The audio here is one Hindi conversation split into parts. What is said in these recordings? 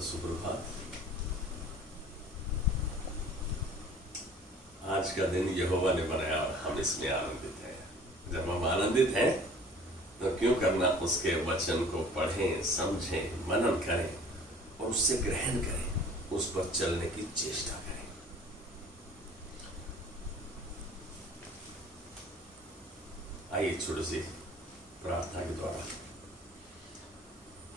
सबको सुप्रभात। आज का दिन यहोवा ने बनाया और हम इसमें आनंदित हैं। जब हम आनंदित हैं तो क्यों करना उसके वचन को पढ़ें, समझें, मनन करें और उससे ग्रहण करें, उस पर चलने की चेष्टा करें। आइए छोटी सी प्रार्थना के द्वारा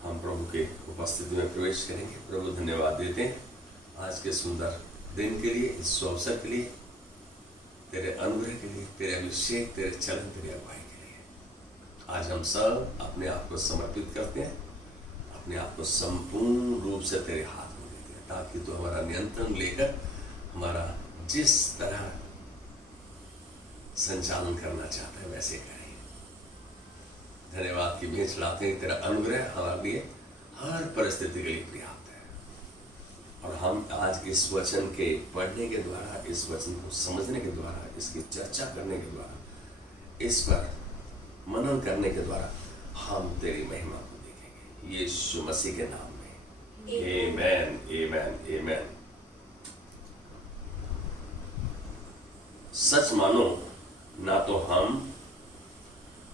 हम प्रभु के उपस्थिति में प्रवेश करेंगे। प्रभु धन्यवाद देते हैं आज के सुंदर दिन के लिए, इस अवसर के लिए, तेरे अनुग्रह के लिए, तेरे अभिषेक, तेरे चलन, तेरे अगुवाई के लिए। आज हम सब अपने आप को समर्पित करते हैं, अपने आप को संपूर्ण रूप से तेरे हाथ में देते हैं, ताकि तू हमारा नियंत्रण लेकर हमारा जिस तरह संचालन करना चाहता है वैसे करें। धन्यवाद की भेंट चढ़ाते हैं। तेरा अनुग्रह हमारे लिए हर परिस्थिति के लिए पर्याप्त है और हम आज इस वचन के पढ़ने के द्वारा, इस वचन को समझने के द्वारा, इसकी चर्चा करने के द्वारा, इस पर मनन करने के द्वारा हम तेरी महिमा को देखेंगे। यीशु मसीह के नाम में आमेन, आमेन, आमेन। सच मानो ना तो हम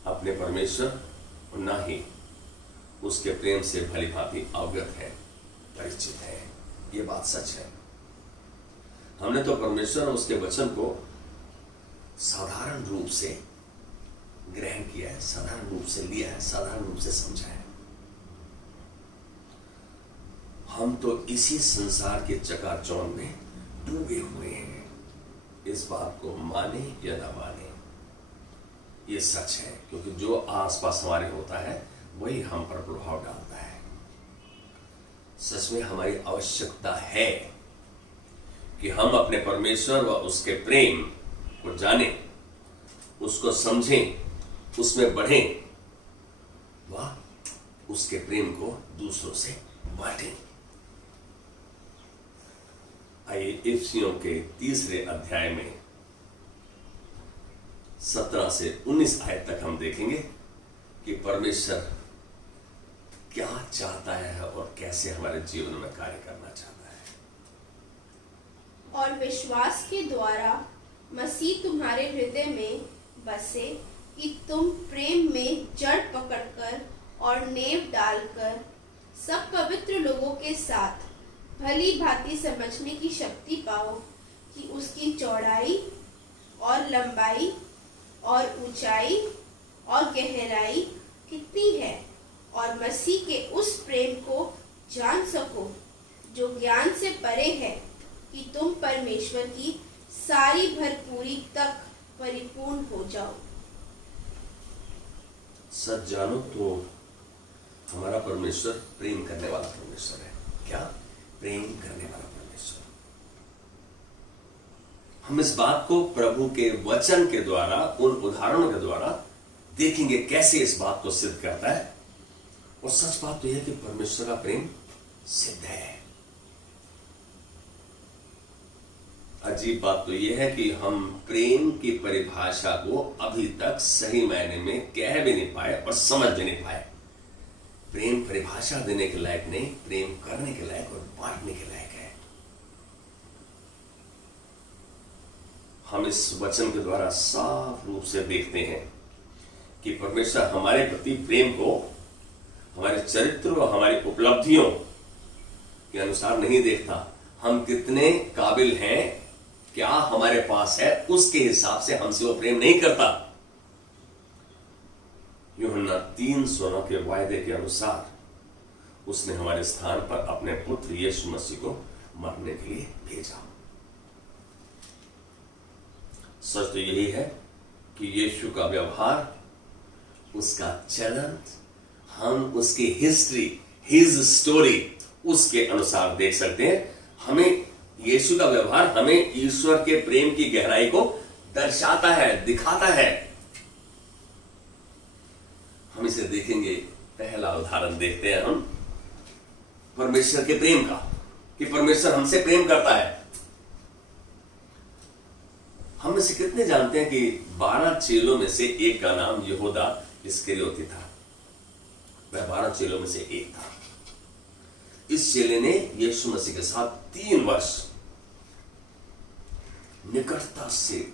अपने परमेश्वर और ना ही उसके प्रेम से भली भांति अवगत है, परिचित है। ये बात सच है। हमने तो परमेश्वर और उसके वचन को साधारण रूप से ग्रहण किया है, साधारण रूप से लिया है, साधारण रूप से समझा है। हम तो इसी संसार के चकाचौंध में डूबे हुए हैं। इस बात को माने या ना माने, ये सच है, क्योंकि जो आसपास हमारे होता है वही हम पर प्रभाव डालता है। सच में हमारी आवश्यकता है कि हम अपने परमेश्वर व उसके प्रेम को जानें, उसको समझें, उसमें बढ़ें व उसके प्रेम को दूसरों से बांटें। आइए इफिसियों के 3 अध्याय में 17 से 19 आयत तक हम देखेंगे कि परमेश्वर क्या चाहता है और कैसे हमारे जीवन में कार्य करना चाहता है। और विश्वास के द्वारा मसीह तुम्हारे हृदय में बसे कि तुम प्रेम में जड़ पकड़कर और नेव डालकर सब पवित्र लोगों के साथ भली भांति समझने की शक्ति पाओ कि उसकी चौड़ाई और लंबाई और ऊंचाई और गहराई कितनी है, और मसीह के उस प्रेम को जान सको जो ज्ञान से परे है, कि तुम परमेश्वर की सारी भरपूरी तक परिपूर्ण हो जाओ। सच जानो तो हमारा परमेश्वर प्रेम करने वाला परमेश्वर है। क्या? प्रेम करने वाला परमेश्वर। हम इस बात को प्रभु के वचन के द्वारा, उन उदाहरणों के द्वारा देखेंगे कैसे इस बात को सिद्ध करता है। और सच बात तो यह है कि परमेश्वर का प्रेम सिद्ध है। अजीब बात तो यह है कि हम प्रेम की परिभाषा को अभी तक सही मायने में कह भी नहीं पाए और समझ भी नहीं पाए। प्रेम परिभाषा देने के लायक नहीं, प्रेम करने के लायक और बांटने के लायक है। हम इस वचन के द्वारा साफ रूप से देखते हैं कि परमेश्वर हमारे प्रति प्रेम को हमारे चरित्र और हमारी उपलब्धियों के अनुसार नहीं देखता। हम कितने काबिल हैं, क्या हमारे पास है, उसके हिसाब से हमसे वो प्रेम नहीं करता। यूहन्ना 3:16 के वायदे के अनुसार उसने हमारे स्थान पर अपने पुत्र यीशु मसीह को मरने के लिए भेजा। सच तो यही है कि यीशु का व्यवहार, उसका चलन, हम उसकी हिस्ट्री, हिज स्टोरी, उसके अनुसार देख सकते हैं। हमें यीशु का व्यवहार हमें ईश्वर के प्रेम की गहराई को दर्शाता है, दिखाता है। हम इसे देखेंगे। पहला उदाहरण देखते हैं हम परमेश्वर के प्रेम का, कि परमेश्वर हमसे प्रेम करता है। हम में से कितने जानते हैं कि 12 चेलों में से एक का नाम यहूदा इस्करियोती था। वह 12 चेलों में से एक था। इस चेले ने यीशु मसीह के साथ 3 वर्ष निकटता से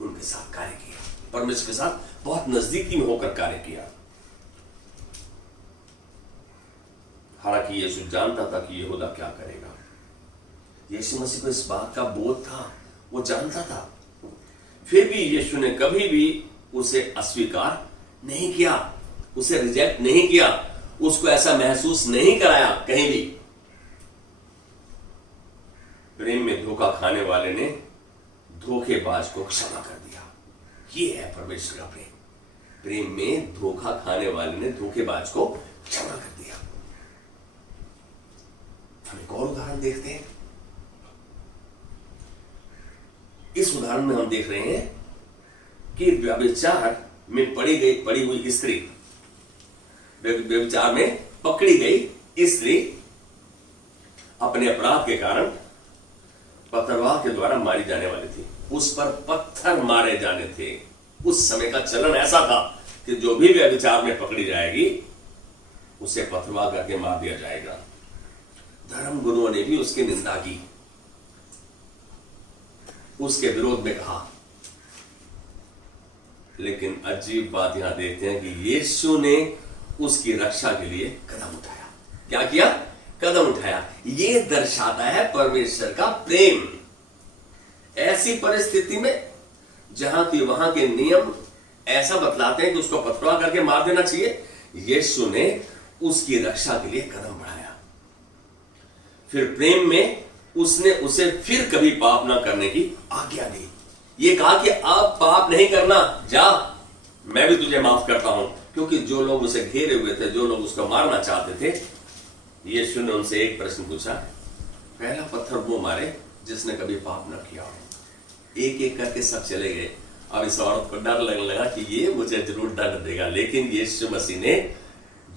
उनके साथ कार्य किया, परमेश्वर के साथ बहुत नजदीकी में होकर कार्य किया। हालांकि यीशु जानता था कि यहूदा क्या करेगा। यीशु मसीह को इस बात का बोध था, वो जानता था। फिर भी यीशु ने कभी भी उसे अस्वीकार नहीं किया, उसे रिजेक्ट नहीं किया, उसको ऐसा महसूस नहीं कराया कहीं भी। प्रेम में धोखा खाने वाले ने धोखेबाज को क्षमा कर दिया। ये है परमेश्वर का प्रेम। प्रेम में धोखा खाने वाले ने धोखेबाज को क्षमा कर दिया। हम एक और उदाहरण देखते हैं। इस उदाहरण में हम देख रहे हैं कि व्यभिचार में पड़ी हुई स्त्री, व्यभिचार में पकड़ी गई स्त्री अपने अपराध के कारण पथरवाह के द्वारा मारी जाने वाली थी। उस पर पत्थर मारे जाने थे। उस समय का चलन ऐसा था कि जो भी व्यभिचार में पकड़ी जाएगी उसे पथरवाह करके मार दिया जाएगा। धर्म गुरुओं ने भी उसकी निंदा की, उसके विरोध में कहा। लेकिन अजीब बात यहां देखते हैं कि यीशु ने उसकी रक्षा के लिए कदम उठाया। क्या किया? कदम उठाया। यह दर्शाता है परमेश्वर का प्रेम। ऐसी परिस्थिति में जहां की वहां के नियम ऐसा बतलाते हैं कि उसको पथरवाह करके मार देना चाहिए, यीशु ने उसकी रक्षा के लिए कदम बढ़ाया। फिर प्रेम में उसने उसे फिर कभी पाप ना करने की आज्ञा दी। ये कहा कि अब पाप नहीं करना, जा, मैं भी तुझे माफ करता हूं। क्योंकि जो लोग उसे घेरे हुए थे, जो लोग उसको मारना चाहते थे, यीशु ने उनसे एक प्रश्न पूछा। पहला पत्थर वो मारे जिसने कभी पाप न किया हो। एक एक करके सब चले गए। अब इस औरत को डर लगने लगा कि ये मुझे जरूर दंड देगा। लेकिन यीशु मसीह ने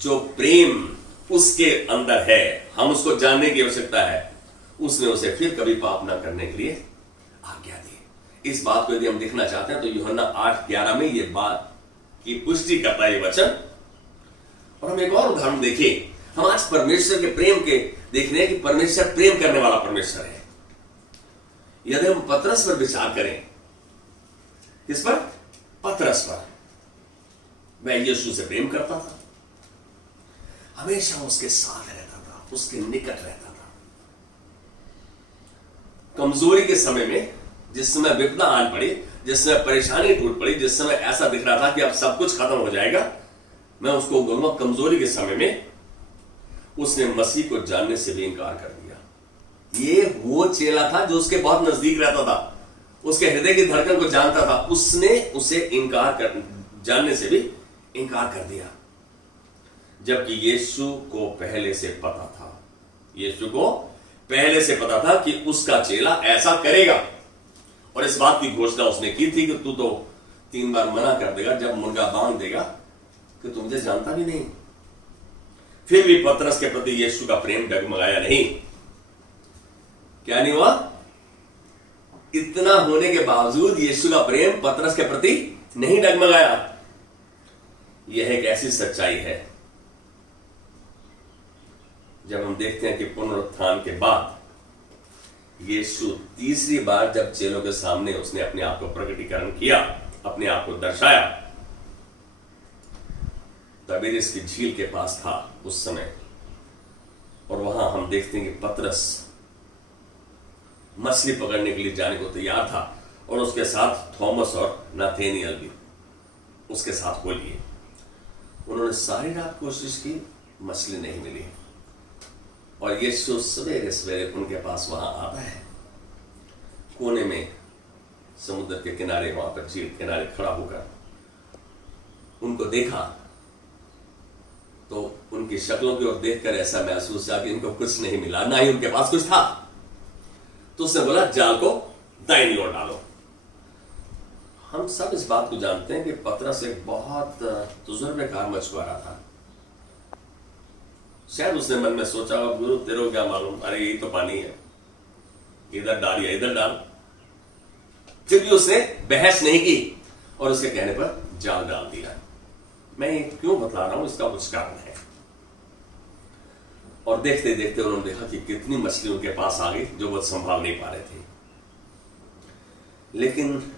जो प्रेम उसके अंदर है, हम उसको जानने की आवश्यकता है, उसने उसे फिर कभी पाप ना करने के लिए आज्ञा दी। इस बात को यदि हम देखना चाहते हैं तो यूहन्ना 8:11 में ये बात की पुष्टि करता है ये वचन। और हम एक और उदाहरण देखें। हम आज परमेश्वर के प्रेम के देख रहे हैं कि परमेश्वर प्रेम करने वाला परमेश्वर है। यदि हम पतरस पर विचार करें, किस पर? पतरस पर। मैं यीशु से प्रेम करता था, हमेशा उसके साथ रहता था, उसके निकट रहता था। कमजोरी के समय में, जिस समय विपदा आन पड़ी, जिस समय परेशानी टूट पड़ी, जिस समय ऐसा दिख रहा था कि अब सब कुछ खत्म हो जाएगा, मैं उसको कहूंगा कमजोरी के समय में उसने मसीह को जानने से भी इनकार कर दिया। ये वो चेला था जो उसके बहुत नजदीक रहता था, उसके हृदय की धड़कन को जानता था, उसने उसे जानने से भी इनकार कर दिया। जबकि यीशु को पहले से पता था, यीशु को पहले से पता था कि उसका चेला ऐसा करेगा। और इस बात की घोषणा उसने की थी कि तू तो 3 बार मना कर देगा जब मुर्गा बांध देगा कि तू मुझे जानता भी नहीं। फिर भी पतरस के प्रति यीशु का प्रेम डगमगाया नहीं। क्या नहीं हुआ? इतना होने के बावजूद यीशु का प्रेम पतरस के प्रति नहीं डगमगाया। यह एक ऐसी सच्चाई है जब हम देखते हैं कि पुनरुत्थान के बाद यीशु तीसरी बार जब चेलों के सामने उसने अपने आप को प्रकटीकरण किया, अपने आप को दर्शाया, तबेरिस की झील के पास था उस समय। और वहां हम देखते हैं कि पतरस मछली पकड़ने के लिए जाने को तैयार था और उसके साथ थॉमस और नाथेनियल भी उसके साथ हो लिए। उन्होंने सारी रात कोशिश की, मछली नहीं मिली। और यीशु सवेरे सवेरे उनके पास वहां आता है। कोने में समुद्र के किनारे, वहां पर झील किनारे खड़ा होकर उनको देखा तो उनकी शक्लों की ओर देखकर ऐसा महसूस हुआ कि इनको कुछ नहीं मिला, ना ही उनके पास कुछ था। तो उसने बोला, जाल को दाहिनी ओर डालो। हम सब इस बात को जानते हैं कि पतरस एक बहुत तजुर्बेकार मछुआरा था। शायद उसने मन में सोचा, गुरु तेरे को क्या मालूम, अरे यही तो पानी है, इधर डाल या इधर डाल। फिर भी उसने बहस नहीं की और उसके कहने पर जाल डाल दिया। मैं क्यों बता रहा हूं, इसका कुछ कारण है। और देखते देखते उन्होंने देखा कि कितनी मछली उनके पास आ गई जो वो संभाल नहीं पा रहे थे। लेकिन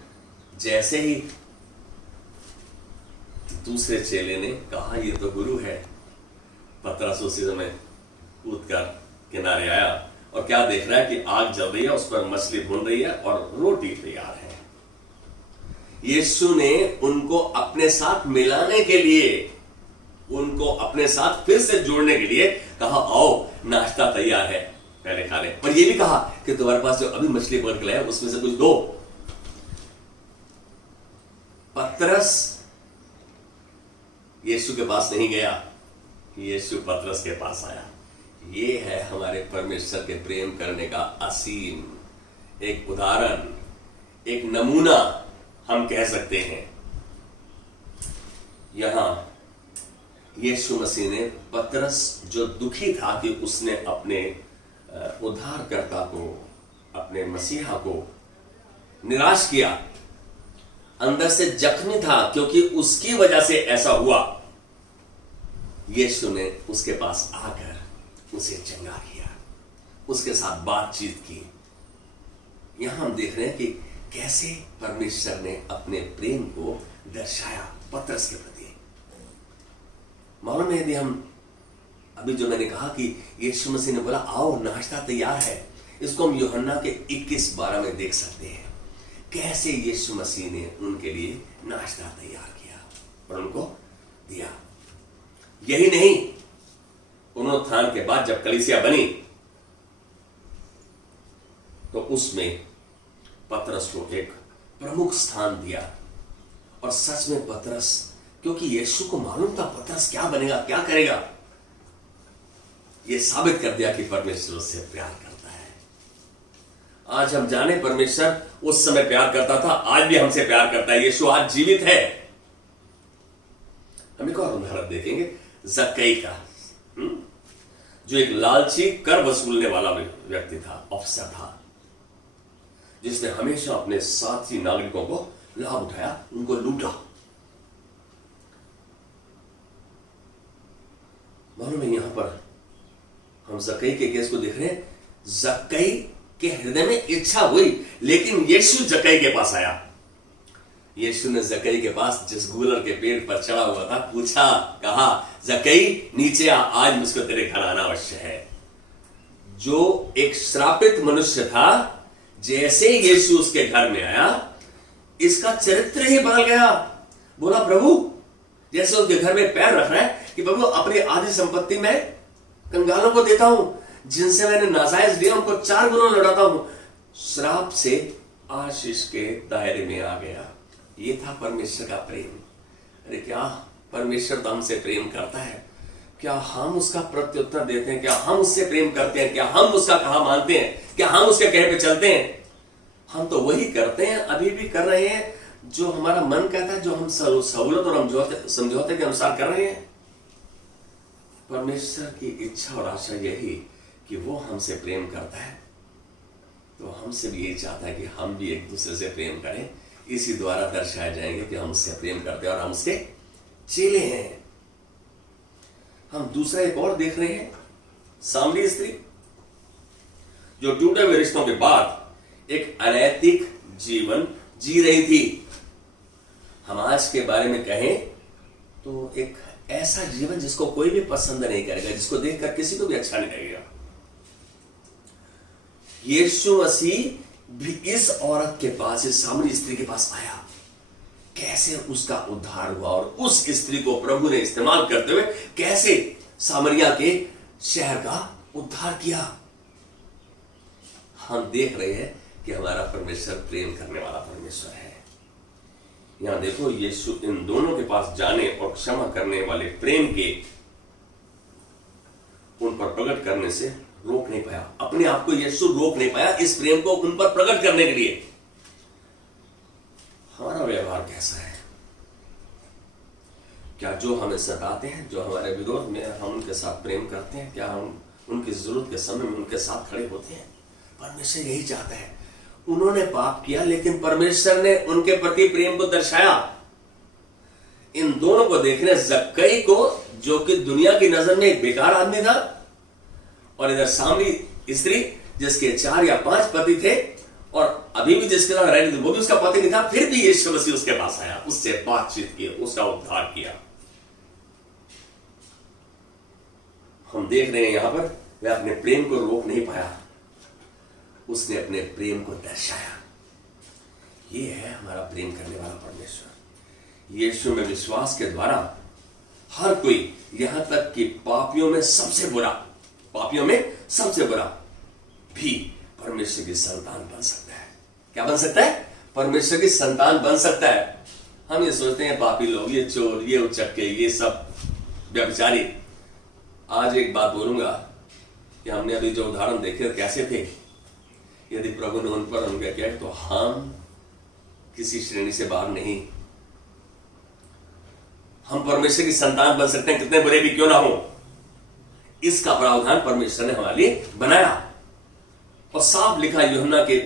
जैसे ही दूसरे चेले ने कहा ये तो गुरु है, पतरस उसी समय कूद कर किनारे आया और क्या देख रहा है कि आग जल रही है, उस पर मछली भून रही है और रोटी तैयार है। यीशु ने उनको अपने साथ मिलाने के लिए, उनको अपने साथ फिर से जोड़ने के लिए कहा आओ नाश्ता तैयार है, पहले खा ले। और ये भी कहा कि तुम्हारे पास जो अभी मछली पकड़ के लाया उसमें से कुछ दो। पतरस यीशु के पास नहीं गया, यीशु पतरस के पास आया। ये है हमारे परमेश्वर के प्रेम करने का असीम एक उदाहरण, एक नमूना हम कह सकते हैं। यहां यीशु मसीह ने पतरस जो दुखी था कि उसने अपने उद्धारकर्ता को, अपने मसीहा को निराश किया, अंदर से जख्मी था क्योंकि उसकी वजह से ऐसा हुआ, यीशु ने उसके पास आकर उसे चंगा किया, उसके साथ बातचीत की। यहां हम देख रहे हैं कि कैसे परमेश्वर ने अपने प्रेम को दर्शाया पतरस के प्रति। मालूम है, यदि हम अभी जो मैंने कहा कि यीशु मसीह ने बोला आओ नाश्ता तैयार है, इसको हम यूहन्ना के 21:12 में देख सकते हैं। कैसे यीशु मसीह ने उनके लिए नाश्ता तैयार किया और उनको दिया। यही नहीं, पुनरुत्थान के बाद जब कलीसिया बनी तो उसमें पतरस को एक प्रमुख स्थान दिया। और सच में पतरस, क्योंकि यीशु को मालूम था पतरस क्या बनेगा, क्या करेगा, यह साबित कर दिया कि परमेश्वर उससे प्यार करता है। आज हम जाने परमेश्वर उस समय प्यार करता था, आज भी हमसे प्यार करता है। यीशु आज जीवित है। हम एक और उदाहरण देखेंगे जक्कई का, जो एक लालची कर वसूलने वाला व्यक्ति था, अफसर था, जिसने हमेशा अपने साथी नागरिकों को लाभ उठाया, उनको लूटा। मालूम है, यहां पर हम जक्कई के केस को देख रहे हैं। जक्कई के हृदय में इच्छा हुई, लेकिन यीशु जक्कई के पास आया। यीशु ने जक्कई के पास जिस गूलर के पेड़ पर चढ़ा हुआ था पूछा, कहा जक्कई नीचे आ, आज मुझको तेरे घर आना अवश्य है। जो एक श्रापित मनुष्य था, जैसे यीशु उसके घर में आया, इसका चरित्र ही बदल गया। बोला प्रभु, जैसे उसके घर में पैर रख रहा है कि प्रभु अपनी आधी संपत्ति में कंगालों को देता हूं, जिनसे मैंने नाजायज लिया उनको 4 गुना लौटाता हूं। श्राप से आशीष के दायरे में आ गया। ये था परमेश्वर का प्रेम। अरे क्या परमेश्वर तो हमसे प्रेम करता है, क्या हम उसका प्रत्युत्तर देते हैं? क्या हम उससे प्रेम करते हैं? क्या हम उसका कहा मानते हैं? क्या हम उसके कहे पे चलते हैं? हम तो वही करते हैं, अभी भी कर रहे हैं जो हमारा मन कहता है, जो हम सहूलत और समझौते के अनुसार कर रहे हैं। परमेश्वर की इच्छा और आशा यही कि वो हमसे प्रेम करता है, तो हमसे भी यही चाहता है कि हम भी एक दूसरे से प्रेम करें। इसी द्वारा दर्शाए जाएंगे कि हम उससे प्रेम करते हैं और हम उसके चेले हैं। हम दूसरा एक और देख रहे हैं, सामरी स्त्री जो टूटे हुए रिश्तों के बाद एक अनैतिक जीवन जी रही थी। हम आज के बारे में कहें तो एक ऐसा जीवन जिसको कोई भी पसंद नहीं करेगा, जिसको देखकर किसी को भी अच्छा नहीं लगेगा। यीशु मसीह भी इस औरत के पास, इस सामरी स्त्री के पास आया। कैसे उसका उद्धार हुआ और उस स्त्री को प्रभु ने इस्तेमाल करते हुए कैसे सामरिया के शहर का उद्धार किया। हम देख रहे हैं कि हमारा परमेश्वर प्रेम करने वाला परमेश्वर है। यहां देखो, यीशु इन दोनों के पास जाने और क्षमा करने वाले प्रेम के उन पर प्रकट करने से रोक नहीं पाया। अपने आप को यीशु रोक नहीं पाया इस प्रेम को उन पर प्रकट करने के लिए। हमारा व्यवहार कैसा है? क्या जो हमें सताते हैं, जो हमारे विरोध में, हम उनके साथ प्रेम करते हैं? क्या हम उनकी जरूरत के समय में उनके साथ खड़े होते हैं? परमेश्वर यही चाहता है। उन्होंने पाप किया, लेकिन परमेश्वर ने उनके प्रति प्रेम को दर्शाया। इन दोनों को देखने, जक्कई को जो कि दुनिया की नजर में एक बेकार आदमी था, और इधर सामने स्त्री जिसके 4 या 5 पति थे और अभी भी जिसके साथ रह रही थी वो भी उसका पति नहीं था, फिर भी यीशु मसीह उसके पास आया, उससे बातचीत की, उसका उद्धार किया। हम देख रहे हैं यहां पर वह अपने प्रेम को रोक नहीं पाया, उसने अपने प्रेम को दर्शाया। यह है हमारा प्रेम करने वाला परमेश्वर। यीशु में विश्वास के द्वारा हर कोई, यहां तक कि पापियों में सबसे बुरा भी परमेश्वर की संतान बन सकता है। क्या बन सकता है? परमेश्वर की संतान बन सकता है। हम ये सोचते हैं पापी लोग, ये चोर, ये उचक्के, ये सब व्यभिचारी। आज एक बात बोलूंगा कि हमने अभी जो उदाहरण देखे कैसे थे, यदि प्रभु ने उन पर उनका किया तो हम किसी श्रेणी से बाहर नहीं, हम परमेश्वर की संतान बन सकते हैं, कितने बुरे भी क्यों ना हो। इसका प्रावधान परमेश्वर ने हमारे लिए बनाया और साफ लिखा यूहन्ना के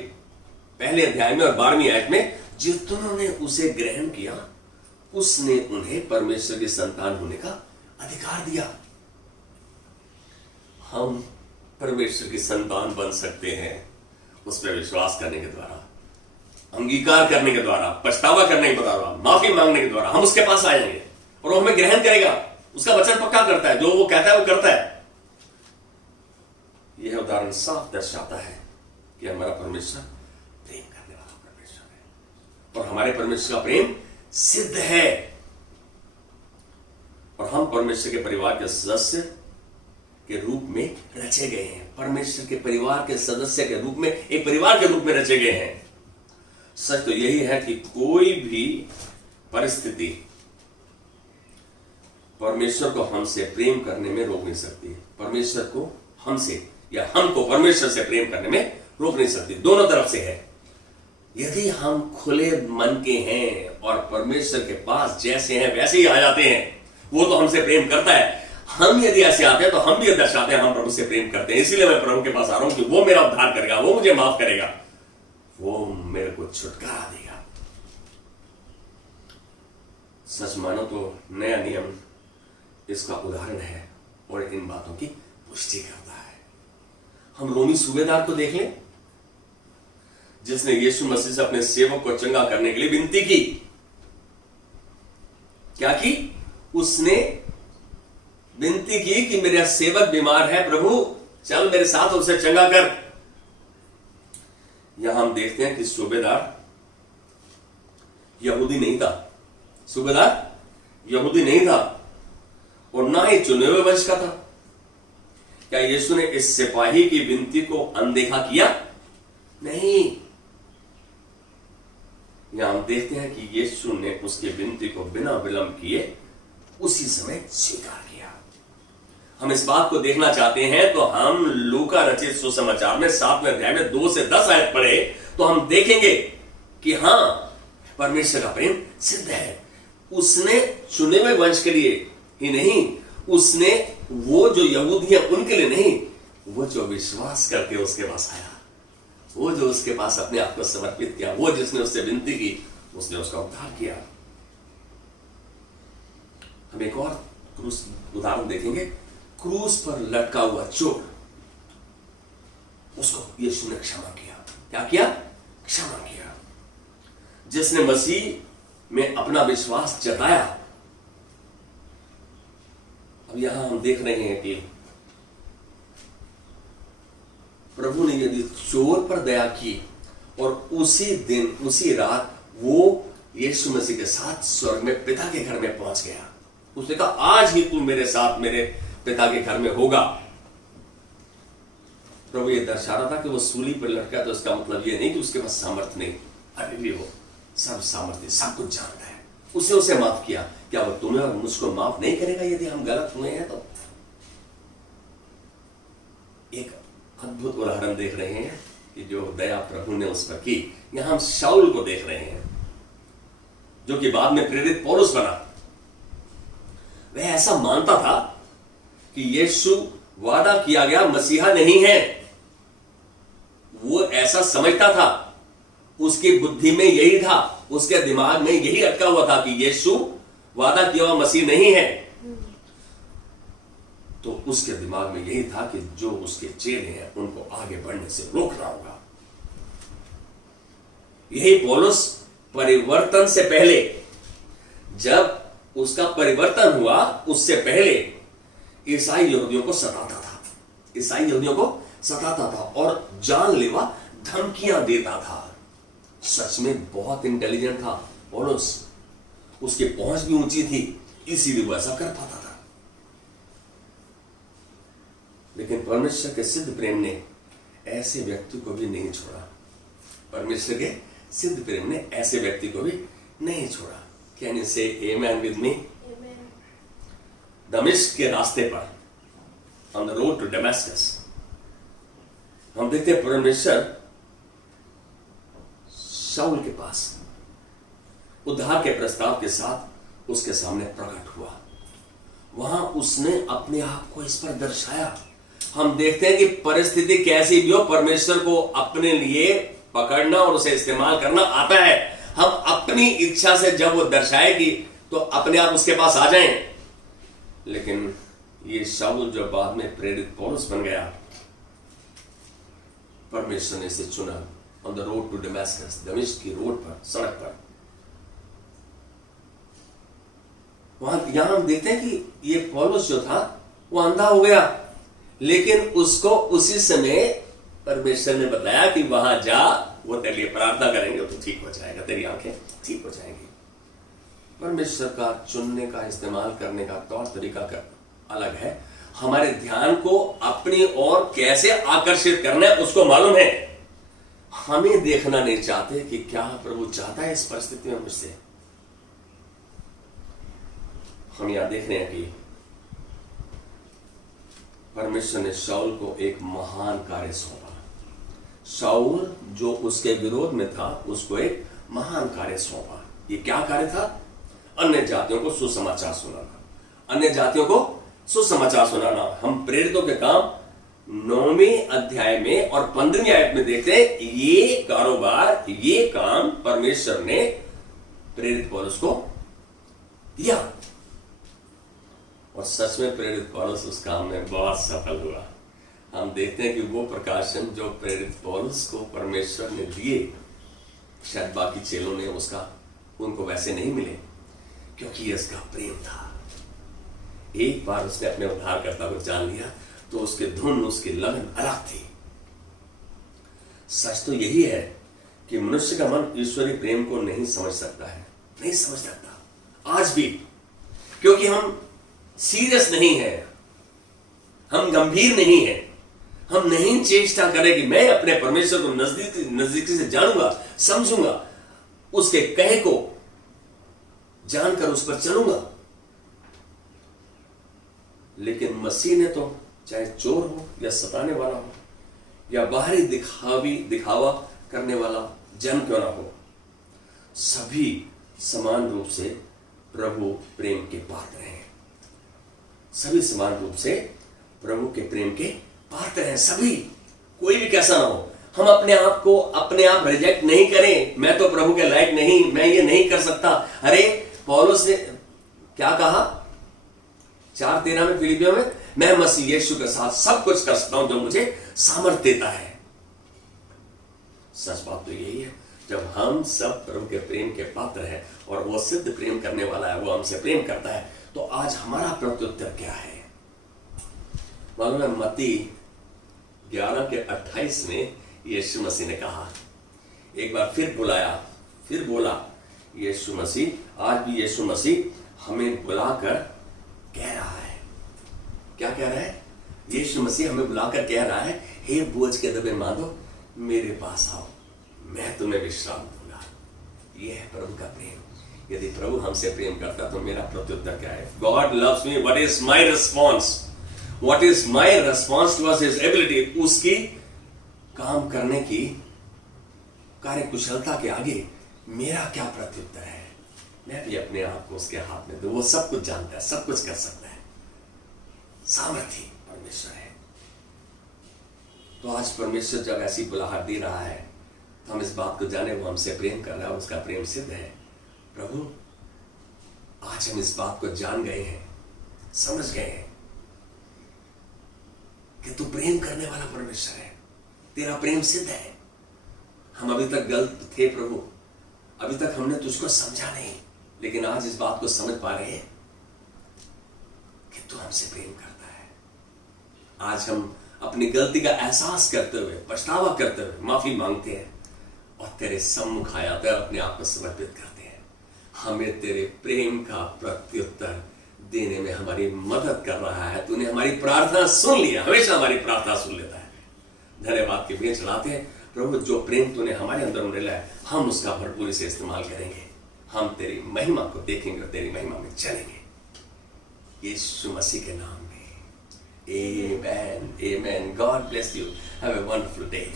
पहले अध्याय में और 12वीं आयत में, जितनों ने उसे ग्रहण किया उसने उन्हें परमेश्वर की संतान होने का अधिकार दिया। हम परमेश्वर की संतान बन सकते हैं उस पर विश्वास करने के द्वारा, अंगीकार करने के द्वारा, पछतावा करने के द्वारा, माफी मांगने के द्वारा। हम उसके पास आएंगे और वो हमें ग्रहण करेगा। उसका वचन पक्का करता है, जो वो कहता है वो करता है। यह उदाहरण साफ दर्शाता है कि हमारा परमेश्वर प्रेम करने वाला परमेश्वर है और हमारे परमेश्वर का प्रेम सिद्ध है और हम परमेश्वर के परिवार के सदस्य के रूप में रचे गए हैं। परमेश्वर के परिवार के सदस्य के रूप में, एक परिवार के रूप में रचे गए हैं। सच तो यही है कि कोई भी परिस्थिति परमेश्वर को हमसे प्रेम करने में रोक नहीं सकती। परमेश्वर को हमसे या हमको परमेश्वर से प्रेम करने में रोक नहीं सकती। दोनों तरफ से है। यदि हम खुले मन के हैं और परमेश्वर के पास जैसे हैं वैसे ही आ जाते हैं, वो तो हमसे प्रेम करता है। हम यदि ऐसे आते हैं तो हम भी ये दर्शाते हैं हम प्रभु से प्रेम करते हैं। इसीलिए मैं प्रभु के पास आ रहा हूं कि वो मेरा उद्धार करेगा, वो मुझे माफ करेगा, वो मेरे को छुटकारा देगा। सच मानो तो नया नियम इसका उदाहरण है और इन बातों की पुष्टि करता है। हम रोमी सूबेदार को देख लें जिसने यीशु मसीह से अपने सेवक को चंगा करने के लिए विनती की। क्या की? उसने विनती की कि मेरा सेवक बीमार है, प्रभु चल मेरे साथ उसे चंगा कर। यहां हम देखते हैं कि सूबेदार यहूदी नहीं था। सूबेदार यहूदी नहीं था और ना ही चुने हुए वंश का था। क्या यीशु ने इस सिपाही की विनती को अनदेखा किया? नहीं। यहां हम देखते हैं कि यीशु ने उसकी विनती को बिना विलंब किए उसी समय स्वीकार किया। हम इस बात को देखना चाहते हैं तो हम लूका रचित सुसमाचार में 7वें अध्याय में 2 से 10 आयत पढ़े तो हम देखेंगे कि हां, परमेश्वर का प्रेम सिद्ध है। उसने चुने हुए वंश के लिए ही नहीं, उसने वो जो यहूदी है उनके लिए नहीं, वो जो विश्वास करके उसके पास आया, वो जो उसके पास अपने आप को समर्पित किया, वो जिसने उससे विनती की, उसने उसका उद्धार किया। हम एक और क्रूस उदाहरण देखेंगे। क्रूस पर लटका हुआ चोर, उसको यीशु ने क्षमा किया। क्या किया? क्षमा किया। जिसने मसीह में अपना विश्वास जताया। अब यहां हम देख रहे हैं कि प्रभु ने यदि चोर पर दया की और उसी दिन उसी रात वो यीशु मसीह के साथ स्वर्ग में पिता के घर में पहुंच गया। उसने कहा आज ही तू मेरे साथ मेरे पिता के घर में होगा। प्रभु ये दर्शा रहा था कि वो सूली पर लटका, तो इसका मतलब ये नहीं कि उसके पास सामर्थ्य नहीं, अभी भी वो सब सामर्थ्य, सब कुछ जानता है। उसने उसे माफ किया। क्या वो तुम्हें और मुझको माफ नहीं करेगा यदि हम गलत हुए हैं? तो एक अद्भुत उदाहरण देख रहे हैं कि जो दया प्रभु ने उस पर की। यहां हम शाऊल को देख रहे हैं जो कि बाद में प्रेरित पौलुस बना। वह ऐसा मानता था कि यीशु वादा किया गया मसीहा नहीं है। वो ऐसा समझता था, उसकी बुद्धि में यही था, उसके दिमाग में यही अटका हुआ था कि यीशु वादा किया हुआ मसीह नहीं है। तो उसके दिमाग में यही था कि जो उसके चेले हैं उनको आगे बढ़ने से रोकना होगा। यही पौलुस परिवर्तन से पहले, जब उसका परिवर्तन हुआ उससे पहले ईसाई यहूदियों को सताता था, ईसाई यहूदियों को सताता था और जानलेवा धमकियां देता था। सच में बहुत इंटेलिजेंट था पौलुस, उसकी पहुंच भी ऊंची थी, इसीलिए वो ऐसा कर पाता था। लेकिन परमेश्वर के सिद्ध प्रेम ने ऐसे व्यक्ति को भी नहीं छोड़ा, परमेश्वर के सिद्ध प्रेम ने ऐसे व्यक्ति को भी नहीं छोड़ा। कैन यू से आमेन विद मी? दमिश्क के रास्ते पर, ऑन द रोड टू डैमेस्कस, हम देखते हैं परमेश्वर शाऊल के पास उद्धार के प्रस्ताव के साथ उसके सामने प्रकट हुआ। वहां उसने अपने आप को इस पर दर्शाया। हम देखते हैं कि परिस्थिति कैसी भी हो, परमेश्वर को अपने लिए पकड़ना और उसे इस्तेमाल करना आता है। हम अपनी इच्छा से जब वो दर्शाएगी तो अपने आप उसके पास आ जाएं। लेकिन ये शाऊल जो बाद में प्रेरित पौलुस बन गया, परमेश्वर ने इसे चुना ऑन द रोड टू डैमेस्कस, दमिश्क की रोड पर, सड़क पर। यहां हम देखते हैं कि ये पौलुस जो था वो अंधा हो गया, लेकिन उसको उसी समय परमेश्वर ने बताया कि वहां जा, वो तेरे लिए प्रार्थना करेंगे तो ठीक हो जाएगा, तेरी आंखें ठीक हो जाएंगी। परमेश्वर का चुनने का, इस्तेमाल करने का तौर तरीका अलग है। हमारे ध्यान को अपनी ओर कैसे आकर्षित करना है उसको मालूम है। हमें देखना नहीं चाहते कि क्या प्रभु चाहता है इस परिस्थिति में मुझसे। हम यहां देख रहे हैं कि परमेश्वर ने शाऊल को एक महान कार्य सौंपा। शाऊल जो उसके विरोध में था, उसको एक महान कार्य सौंपा। ये क्या कार्य था? अन्य जातियों को सुसमाचार सुनाना, अन्य जातियों को सुसमाचार सुनाना। हम प्रेरितों के काम 9वें अध्याय में और 15वीं आयत में देखते हैं। ये कारोबार, ये काम परमेश्वर ने प्रेरित पौलुस को दिया और सच में प्रेरित पौलुस उस काम में बहुत सफल हुआ। हम देखते हैं कि वो प्रकाशन जो प्रेरित पौलुस को परमेश्वर ने दिए, शायद बाकी चेलों ने उनको वैसे नहीं मिले, क्योंकि ये उसका प्रेम था। एक बार उसने अपने उद्धारकर्ता को जान लिया तो उसके धुन, उसकी लगन अलग थी। सच तो यही है कि मनुष्य का मन ईश्वरीय प्रेम को नहीं समझ सकता है, नहीं समझ सकता आज भी, क्योंकि हम सीरियस नहीं है, हम गंभीर नहीं है। हम नहीं चेष्टा करें कि मैं अपने परमेश्वर को नजदीकी से जानूंगा, समझूंगा, उसके कहे को जानकर उस पर चलूंगा। लेकिन मसीह ने तो चाहे चोर हो या सताने वाला हो या बाहरी दिखावा करने वाला जन क्यों ना हो, सभी समान रूप से प्रभु प्रेम के पात्र हैं। सभी समान रूप से प्रभु के प्रेम के पात्र हैं। सभी, कोई भी कैसा ना हो। हम अपने आप रिजेक्ट नहीं करें, मैं तो प्रभु के लायक नहीं, मैं ये नहीं कर सकता। अरे पौलुस ने क्या कहा 4:13 में फिलिपियों में? मैं मसीह यीशु के साथ सब कुछ कर सकता हूं जो मुझे सामर्थ देता है। सच बात तो यही है, जब हम सब प्रभु के प्रेम के पात्र हैं और वो सिद्ध प्रेम करने वाला है, वो हमसे प्रेम करता है, तो आज हमारा प्रत्युत्तर क्या है? मालूम है, मत्ती 11:28 में यीशु मसीह ने कहा, एक बार फिर बुलाया, फिर बोला यीशु मसीह। आज भी यीशु मसीह हमें बुलाकर कह रहा है, क्या कह रहा है? यीशु मसीह हमें बुलाकर कह रहा है, हे बोझ के दबे मानो, मेरे पास आओ, मैं तुम्हें विश्राम दूंगा। यह है प्रभु का प्रेम। यदि प्रभु हमसे प्रेम करता तो मेरा प्रत्युत्तर क्या है? God loves me, what is my response? What is my response towards his ability? उसकी काम करने की कार्यकुशलता के आगे मेरा क्या प्रत्युत्तर है? मैं भी अपने आप को उसके हाथ में दूं। वो सब कुछ जानता है, सब कुछ कर सकता है, सामर्थी परमेश्वर है। तो आज परमेश्वर जब ऐसी बुलाहट दे रहा है तो हम इस बात को जाने वो हमसे प्रेम कर रहा है, उसका प्रेम सिद्ध है। प्रभु, आज हम इस बात को जान गए हैं, समझ गए हैं कि तू प्रेम करने वाला परमेश्वर है, तेरा प्रेम सिद्ध है। हम अभी तक गलत थे प्रभु, अभी तक हमने तुझको समझा नहीं, लेकिन आज इस बात को समझ पा रहे हैं कि तू हमसे प्रेम करता है। आज हम अपनी गलती का एहसास करते हुए, पछतावा करते हुए माफी मांगते हैं और तेरे सम्मुख आ जाते हैं, अपने आप को समर्पित करते हैं। हमें तेरे प्रेम का प्रत्युत्तर देने में हमारी मदद कर रहा है। तूने हमारी प्रार्थना सुन लिया, हमेशा हमारी प्रार्थना सुन लेता है। धन्यवाद के भेंट चढ़ाते हैं प्रभु, जो प्रेम तूने हमारे अंदर उंडेला है हम उसका भरपूरी से इस्तेमाल करेंगे। हम तेरी महिमा को देखेंगे और तेरी महिमा में चलेंगे, यीशु मसीह के नाम में। Amen. Amen. God bless you. Have a wonderful day.